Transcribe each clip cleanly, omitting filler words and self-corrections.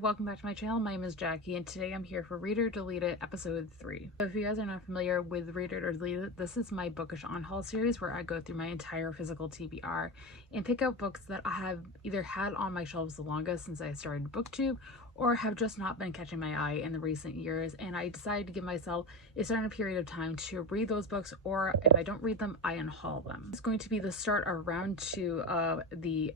Welcome back to my channel. My name is Jackie and today I'm here for Read or Delete It episode 3. So if you guys are not familiar with Read It or Delete It, this is my bookish on haul series where I go through my entire physical TBR and pick out books that I have either had on my shelves the longest since I started BookTube or have just not been catching my eye in the recent years, and I decided to give myself a certain period of time to read those books, or if I don't read them, I unhaul them. It's going to be the start of round 2 of the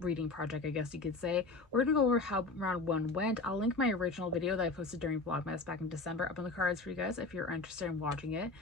reading project, I guess you could say. We're gonna go over how round 1 went. I'll link my original video that I posted during Vlogmas back in December up on the cards for you guys if you're interested in watching it.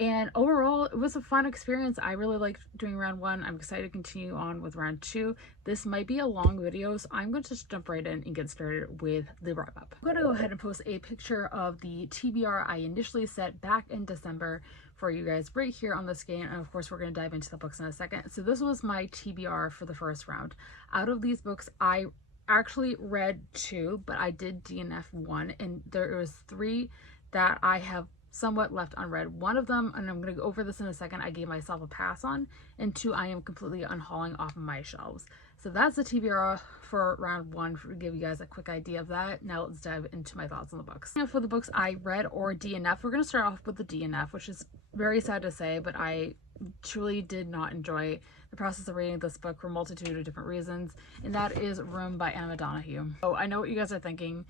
And overall, it was a fun experience. I really liked doing round 1. I'm excited to continue on with round 2. This might be a long video, so I'm going to just jump right in and get started with the wrap up. I'm going to go ahead and post a picture of the TBR I initially set back in December for you guys right here on the screen, and of course we're going to dive into the books in a second. So this was my TBR for the first round. Out of these books, I actually read 2, but I did DNF 1, and there was 3 that I have somewhat left unread. One of them, and I'm going to go over this in a second, I gave myself a pass on, and 2 I am completely unhauling off of my shelves. So that's the TBR for round 1, to give you guys a quick idea of that. Now let's dive into my thoughts on the books. Now for the books I read or DNF, we're going to start off with the DNF, which is very sad to say, but I truly did not enjoy the process of reading this book for a multitude of different reasons, and that is Room by Emma Donoghue. So I know what you guys are thinking.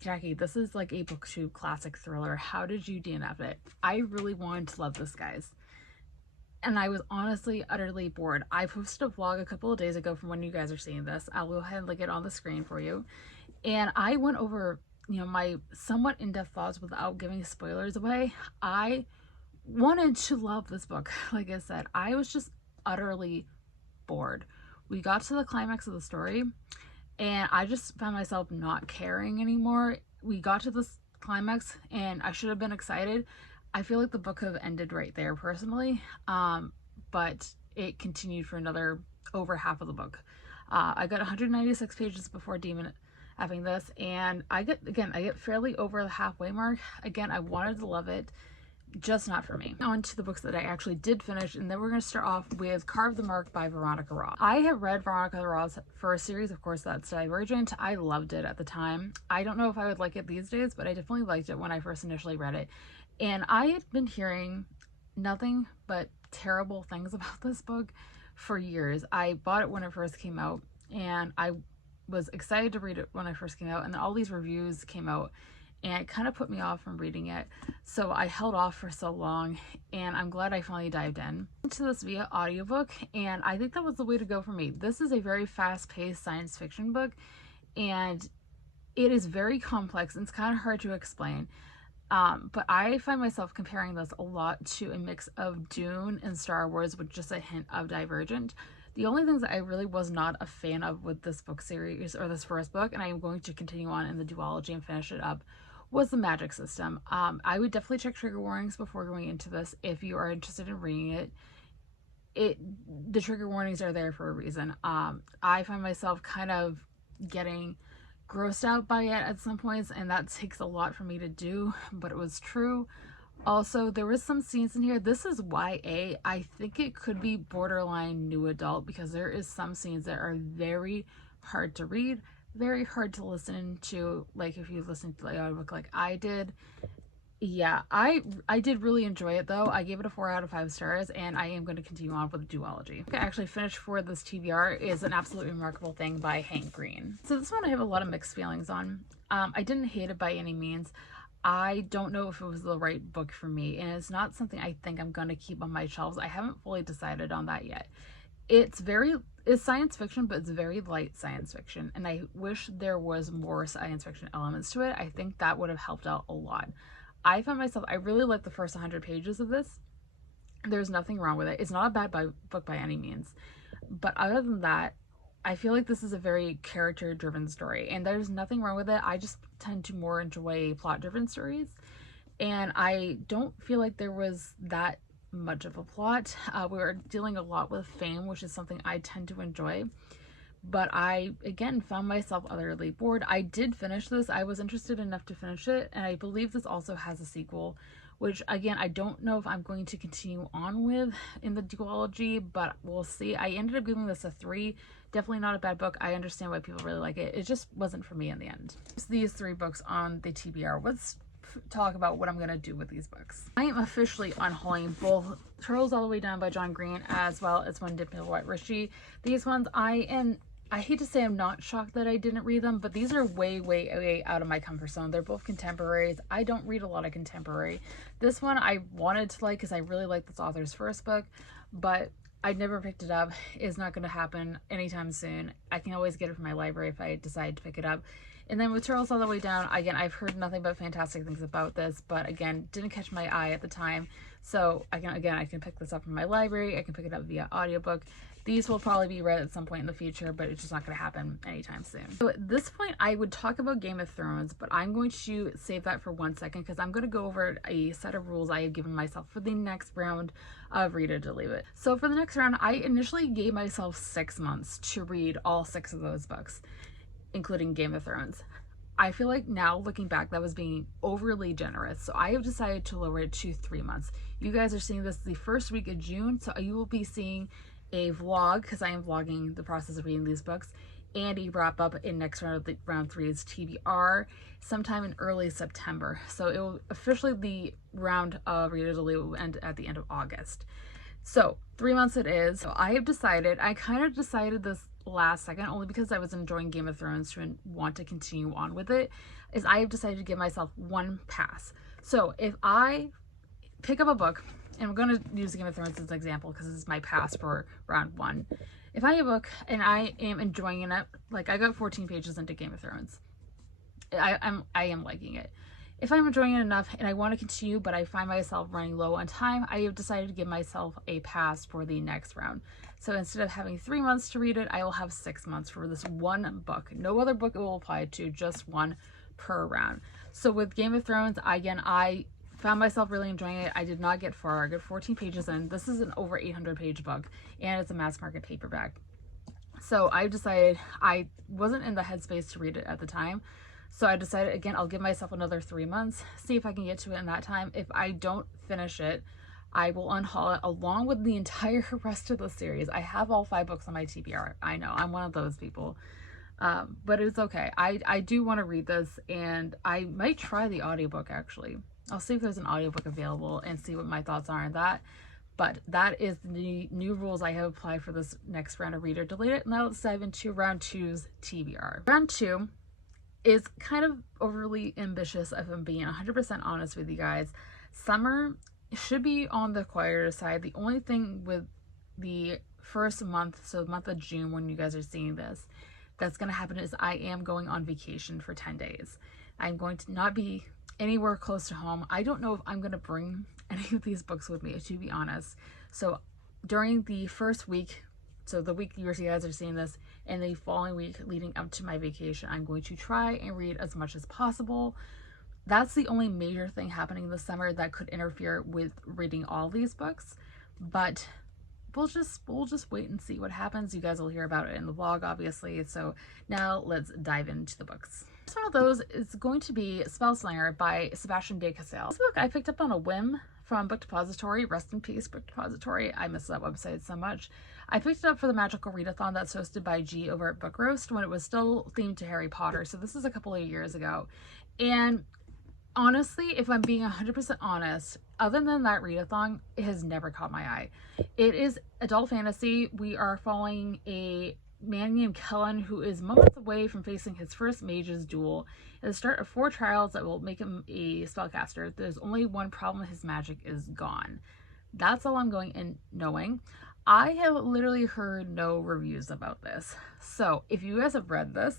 Jackie, this is like a BookTube classic thriller. How did you DNF it? I really wanted to love this, guys. And I was honestly utterly bored. I posted a vlog a couple of days ago from when you guys are seeing this. I'll go ahead and link it on the screen for you. And I went over, my somewhat in-depth thoughts without giving spoilers away. I wanted to love this book. Like I said, I was just utterly bored. We got to the climax of the story and I just found myself not caring anymore. We got to this climax and I should have been excited. I feel like the book could have ended right there personally, but it continued for another over half of the book. I got 196 pages before DNFing this, and I get fairly over the halfway mark. Again, I wanted to love it, just not for me. On to the books that I actually did finish, and then we're going to start off with Carve the Mark by Veronica Roth. I have read Veronica Roth's first series, of course, that's Divergent. I loved it at the time. I don't know if I would like it these days, but I definitely liked it when I first initially read it. And I had been hearing nothing but terrible things about this book for years. I bought it when it first came out, and I was excited to read it when it first came out, and then all these reviews came out, and it kind of put me off from reading it. So I held off for so long, and I'm glad I finally dived into this via audiobook, and I think that was the way to go for me. This is a very fast-paced science fiction book, and it is very complex, and it's kind of hard to explain. But I find myself comparing this a lot to a mix of Dune and Star Wars with just a hint of Divergent. The only things that I really was not a fan of with this book series, or this first book, and I am going to continue on in the duology and finish it up, was the magic system. I would definitely check trigger warnings before going into this if you are interested in reading it. The trigger warnings are there for a reason. I find myself kind of getting grossed out by it at some points, and that takes a lot for me to do, but it was true. Also, there was some scenes in here. This is YA. I think it could be borderline new adult because there is some scenes that are very hard to read, very hard to listen to, like if you listen to the audiobook like I did. Yeah, I did really enjoy it though. I gave it a 4 out of 5 stars, and I am going to continue on with the duology. I actually finished for this TBR is An Absolutely Remarkable Thing by Hank Green. So this one I have a lot of mixed feelings on. I didn't hate it by any means. I don't know if it was the right book for me, and it's not something I think I'm going to keep on my shelves. I haven't fully decided on that yet. It's science fiction, but it's very light science fiction, and I wish there was more science fiction elements to it. I think that would have helped out a lot. I found myself, I really like the first 100 pages of this. There's nothing wrong with it. It's not a bad book by any means. But other than that, I feel like this is a very character-driven story, and there's nothing wrong with it. I just tend to more enjoy plot-driven stories, and I don't feel like there was that much of a plot. We were dealing a lot with fame, which is something I tend to enjoy. But I, again, found myself utterly bored. I did finish this. I was interested enough to finish it, and I believe this also has a sequel, which, again, I don't know if I'm going to continue on with in the duology, but we'll see. I ended up giving this a 3 Definitely not a bad book. I understand why people really like it. It just wasn't for me in the end. These 3 books on the TBR. Let's talk about what I'm going to do with these books. I am officially unhauling both Turtles All the Way Down by John Green as well as One Dipped in White Richie. These ones I hate to say I'm not shocked that I didn't read them, but these are way out of my comfort zone. They're both contemporaries. I don't read a lot of contemporary. This one I wanted to like because I really like this author's first book, but I never picked it up. It's not going to happen anytime soon. I can always get it from my library if I decide to pick it up. And then with Turtles All the Way Down, again, I've heard nothing but fantastic things about this, but again, didn't catch my eye at the time. So I can pick this up from my library. I can pick it up via audiobook. These will probably be read at some point in the future, but it's just not going to happen anytime soon. So at this point, I would talk about Game of Thrones, but I'm going to save that for 1 second because I'm going to go over a set of rules I have given myself for the next round of Read It or Leave It. So for the next round, I initially gave myself 6 months to read all 6 of those books, including Game of Thrones. I feel like now looking back, that was being overly generous. So I have decided to lower it to 3 months. You guys are seeing this the first week of June, so you will be seeing a vlog, because I am vlogging the process of reading these books, and a wrap up in next round of the round 3's TBR sometime in early September. So it will officially, the round of Read It or Leave It will end at the end of August. So 3 months it is. So I have decided, I kind of decided this last second only because I was enjoying Game of Thrones and want to continue on with it, is I have decided to give myself 1 pass. So if I pick up a book, and I'm going to use Game of Thrones as an example because this is my pass for round 1. If I have a book and I am enjoying it, like I got 14 pages into Game of Thrones, I am liking it. If I'm enjoying it enough and I want to continue, but I find myself running low on time, I have decided to give myself a pass for the next round. So instead of having 3 months to read it, I will have 6 months for this 1 book. No other book it will apply to, just 1 per round. So with Game of Thrones, again, I found myself really enjoying it. I did not get far. I got 14 pages in. This is an over 800 page book, and it's a mass market paperback. So I decided I wasn't in the headspace to read it at the time. So I decided, again, I'll give myself another 3 months, see if I can get to it in that time. If I don't finish it, I will unhaul it along with the entire rest of the series. I have all 5 books on my TBR. I know, I'm one of those people. But it's okay. I do want to read this, and I might try the audiobook actually. I'll see if there's an audiobook available and see what my thoughts are on that. But that is the new rules I have applied for this next round of Read It or Leave It. Now let's dive into round 2's TBR. Round 2 is kind of overly ambitious, if I'm being 100% honest with you guys. Summer should be on the quieter side. The only thing with the first month, so the month of June when you guys are seeing this, that's going to happen is I am going on vacation for 10 days. I'm going to not be anywhere close to home. I don't know if I'm going to bring any of these books with me, to be honest. So during the first week, so the week you guys are seeing this, and the following week leading up to my vacation, I'm going to try and read as much as possible. That's the only major thing happening this summer that could interfere with reading all these books, but we'll just wait and see what happens. You guys will hear about it in the vlog, obviously. So now let's dive into the books. One of those is going to be Spellslinger by Sebastian de Cassel. This book I picked up on a whim from Book Depository. Rest in peace, Book Depository. I miss that website so much. I picked it up for the Magical Readathon that's hosted by G over at Book Roast when it was still themed to Harry Potter. So this is a couple of years ago. And honestly, if I'm being 100% honest, other than that readathon, it has never caught my eye. It is adult fantasy. We are following a man named Kellen who is moments away from facing his first mage's duel at the start of 4 trials that will make him a spellcaster. There's only one problem: his magic is gone. That's all I'm going in knowing. I have literally heard no reviews about this. So if you guys have read this,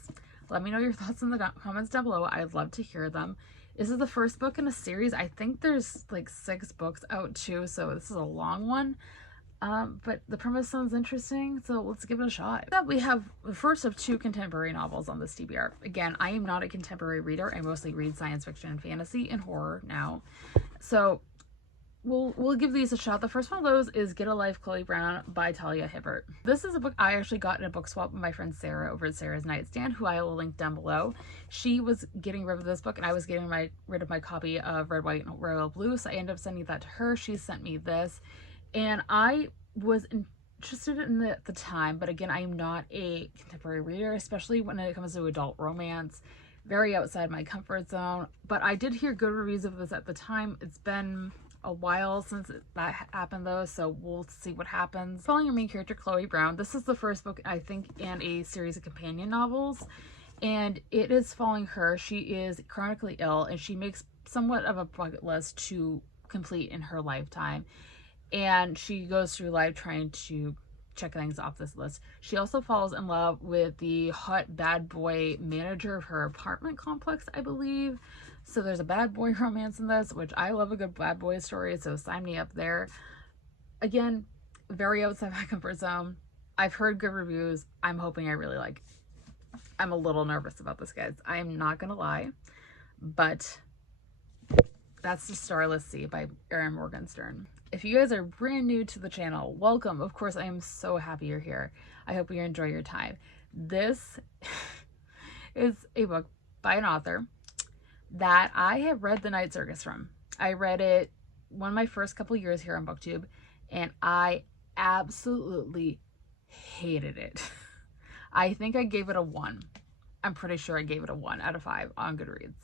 let me know your thoughts in the comments down below. I'd love to hear them. This is the first book in a series. I think there's like 6 books out too, so this is a long one. But the premise sounds interesting, so let's give it a shot. We have the first of 2 contemporary novels on this TBR. Again, I am not a contemporary reader. I mostly read science fiction and fantasy and horror now. So we'll give these a shot. The first one of those is Get a Life, Chloe Brown by Talia Hibbert. This is a book I actually got in a book swap with my friend Sarah over at Sarah's Nightstand, who I will link down below. She was getting rid of this book and I was getting rid of my copy of Red, White, and Royal Blue, so I ended up sending that to her. She sent me this, and I was interested in it at the time, but again, I am not a contemporary reader, especially when it comes to adult romance. Very outside my comfort zone, but I did hear good reviews of this at the time. It's been a while since that happened though, so we'll see what happens. Following your main character, Chloe Brown, this is the first book, I think, in a series of companion novels, and it is following her. She is chronically ill, and she makes somewhat of a bucket list to complete in her lifetime, and she goes through life trying to check things off this list. She also falls in love with the hot bad boy manager of her apartment complex, I believe. So there's a bad boy romance in this, which I love a good bad boy story, so sign me up there. Again, very outside my comfort zone. I've heard good reviews. I'm hoping I really like it. I'm a little nervous about this, guys. I am not gonna lie, but that's The Starless Sea by Erin Morgenstern. If you guys are brand new to the channel, welcome. Of course, I am so happy you're here. I hope you enjoy your time. This is a book by an author that I have read The Night Circus from. I read it one of my first couple years here on Booktube, and I absolutely hated it. I think I gave it a 1. I'm pretty sure I gave it a 1 out of 5 on Goodreads.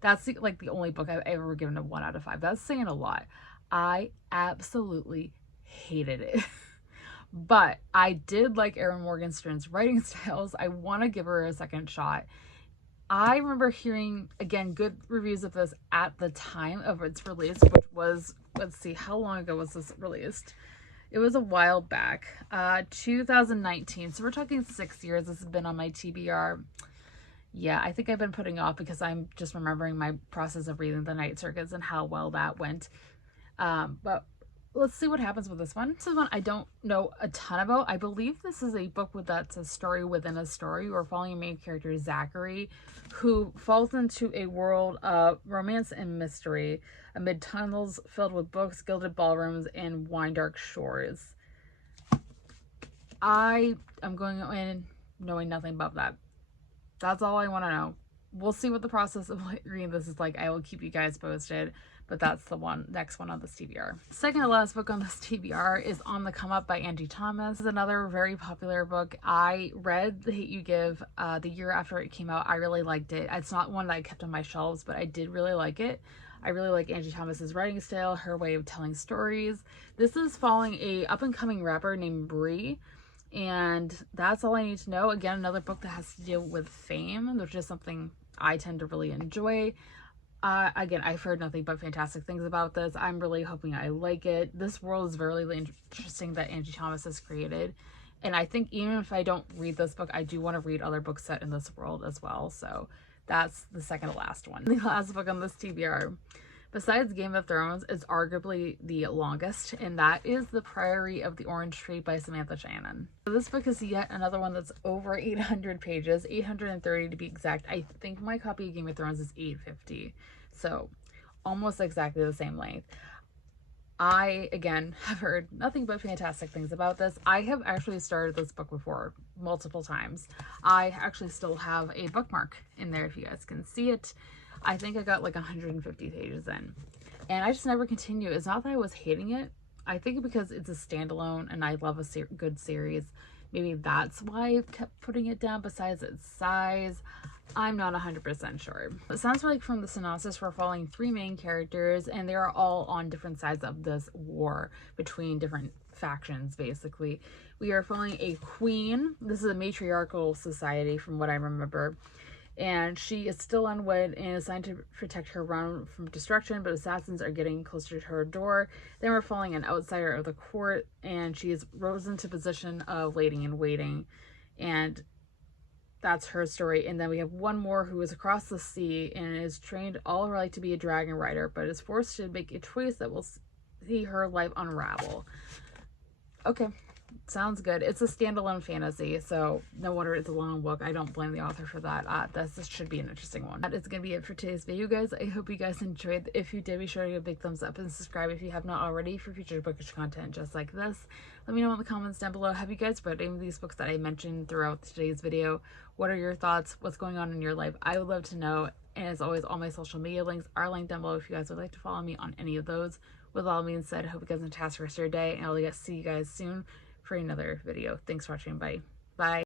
That's like the only book I've ever given a 1 out of 5. That's saying a lot. I absolutely hated it. But I did like Erin Morgenstern's writing styles. I want to give her a second shot. I remember hearing, again, good reviews of this at the time of its release, which was, let's see, how long ago was this released? It was a while back, 2019. So we're talking 6 years. This has been on my TBR. Yeah, I think I've been putting off because I'm just remembering my process of reading The Night Circus and how well that went. But let's see what happens with this one. This is one I don't know a ton about. I believe this is a book that's a story within a story. We're following a main character, Zachary, who falls into a world of romance and mystery amid tunnels filled with books, gilded ballrooms, and wine-dark shores. I am going in knowing nothing about that. That's all I want to know. We'll see what the process of reading this is like. I will keep you guys posted, but that's the next one on this TBR. Second to last book on this TBR is On the Come Up by Angie Thomas. It's another very popular book. I read The Hate You Give the year after it came out. I really liked it. It's not one that I kept on my shelves, but I did really like it. I really like Angie Thomas's writing style, her way of telling stories. This is following a up-and-coming rapper named Bree, and that's all I need to know. Again, another book that has to deal with fame, which is something I tend to really enjoy. Again, I've heard nothing but fantastic things about this. I'm really hoping I like it. This world is very interesting that Angie Thomas has created. And I think even if I don't read this book, I do want to read other books set in this world as well. So that's the second to last one. The last book on this TBR, besides Game of Thrones, is arguably the longest, and that is The Priory of the Orange Tree by Samantha Shannon. So this book is yet another one that's over 800 pages, 830 to be exact. I think my copy of Game of Thrones is 850, so almost exactly the same length. I, again, have heard nothing but fantastic things about this. I have actually started this book before multiple times. I actually still have a bookmark in there if you guys can see it. I think I got like 150 pages in, and I just never continue. It's not that I was hating it. I think because it's a standalone and I love a good series. Maybe that's why I've kept putting it down. Besides its size, I'm not 100% sure. It sounds like from the synopsis we're following 3 main characters, and they are all on different sides of this war between different factions. Basically, we are following a queen. This is a matriarchal society from what I remember. And she is still unwed and assigned to protect her realm from destruction, but assassins are getting closer to her door. Then we're following an outsider of the court, and she's risen to position of lady in waiting, and that's her story. And then we have one more who is across the sea and is trained all her life to be a dragon rider, but is forced to make a choice that will see her life unravel. Okay. Sounds good. It's a standalone fantasy, so no wonder it's a long book. I don't blame the author for that. This should be an interesting one. That is going to be it for today's video, guys. I hope you guys enjoyed. If you did, be sure to give a big thumbs up and subscribe if you have not already for future bookish content just like this. Let me know in the comments down below. Have you guys read any of these books that I mentioned throughout today's video? What are your thoughts? What's going on in your life? I would love to know. And as always, all my social media links are linked down below if you guys would like to follow me on any of those. With all being said, I hope you guys have a fantastic rest of your day, and I'll see you guys soon for another video. Thanks for watching. Bye. Bye.